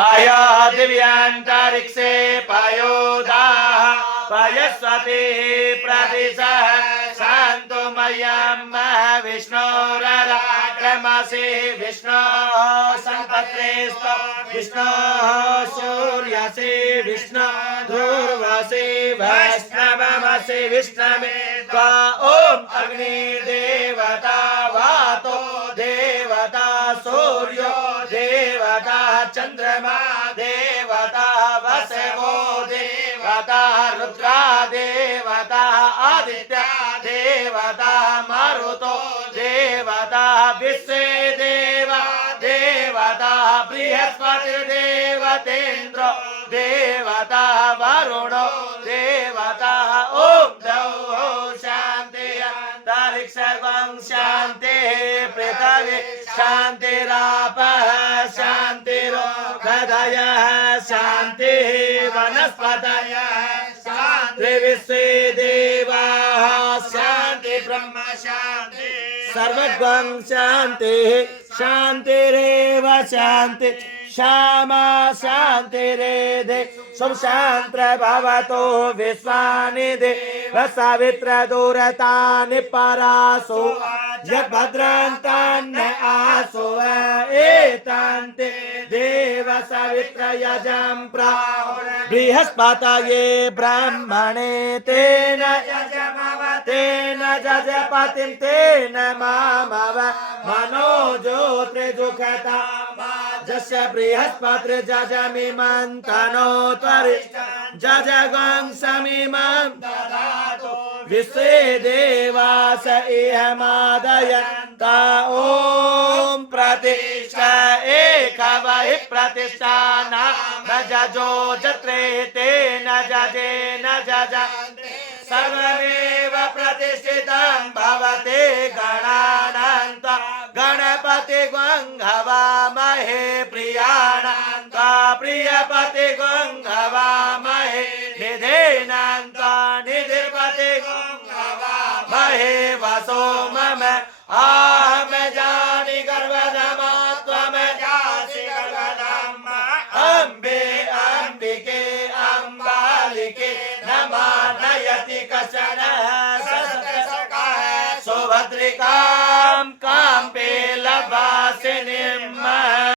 पायो दिव्यान्तरिक्षे पायोदाः पयस्वती प्रदिशः शान्तो मह्यं विष्णोरराक्रमसि विष्णोः संपत्रेस्तो विष्णोः सूर्यसि विष्णु ध्रुवसि वैष्णवमसि विष्णवे त्वा ॐ अग्निदेवता वातो देवता सूर्यो देवता चंद्रमा देवता वसवो देवता रुद्रा देवता आदित्य देवता मारुतो देवता विश्वे देवा देवता बृहस्पति देवतेन्द्र देवता वरुणो देवता ओम द्यौः शान्ति अंतरिक्ष सर्वं शान्ति पृथिवी शान्तिरापः शान्तिरोषधयः शान्तिः वनस्पतयः शान्ति विश्वे देवाः शान्ति ब्रह्म शान्ति सर्वं शान्तिः शान्तिरेव शान्ति श्यामा शान्तिरेधे शुभ शान्त्र भवतो विश्वानि देव सावित्र दूरतानि परासो यद्भद्रान्तान्न आसो एतान्ते देव सावित्र यजं प्राहुर बृहस्पतये ब्रह्मणे तेन तेन जजपतिं तेन मामव मनोज्योतिर्जुषता जस्य बृहस्पति जजमिमन्तनो त्वरिष्ठ जजगं समिमं ददातु विश्वे देवास इहमादयन्ता ॐ प्रतिष्ठा एकवहि प्रतिष्ठा नाम जजो जत्रे तेन जजेन जजन्ते सर्वमेव प्रतिष्ठितं भवते गणानान्त गणपति गंघवामहे प्रियाणान्त प्रियपति गंघवामहे निधेनान्त निधिपति गंघवामहे वसो मम आहम जानि गर्भधमा त्वम जासि गर्भधमा अम्बे अम्बिके अम्बालिके नमानयति कशन सुभद्रिकां काम्पे लवासिनीं